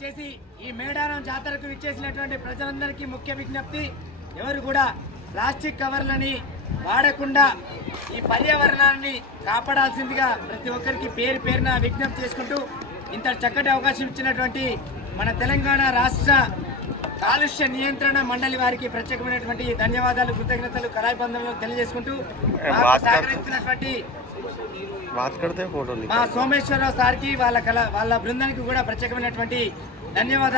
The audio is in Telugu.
దయచేసి ఈ మేడారం జాతరకు విచ్చేసినటువంటి ప్రజలందరికీ ముఖ్య విజ్ఞప్తి, ఎవరు కూడా ప్లాస్టిక్ కవర్లని వాడకుండా ఈ పర్యావరణాన్ని కాపాడాల్సిందిగా ప్రతి ఒక్కరికి పేరు పేరున విజ్ఞప్తి చేసుకుంటూ, ఇంత చక్కటి అవకాశం ఇచ్చినటువంటి మన తెలంగాణ రాష్ట్ర కాలుష్య నియంత్రణ మండలి వారికి ప్రత్యేకమైనటువంటి ధన్యవాదాలు, కృతజ్ఞతలు కళాబంధంలో తెలియజేసుకుంటూ సహకరిస్తున్నటువంటి మా సోమేశ్వరరావు సార్కి వాళ్ళ బృందానికి కూడా ప్రత్యేకమైనటువంటి ధన్యవాదాలు.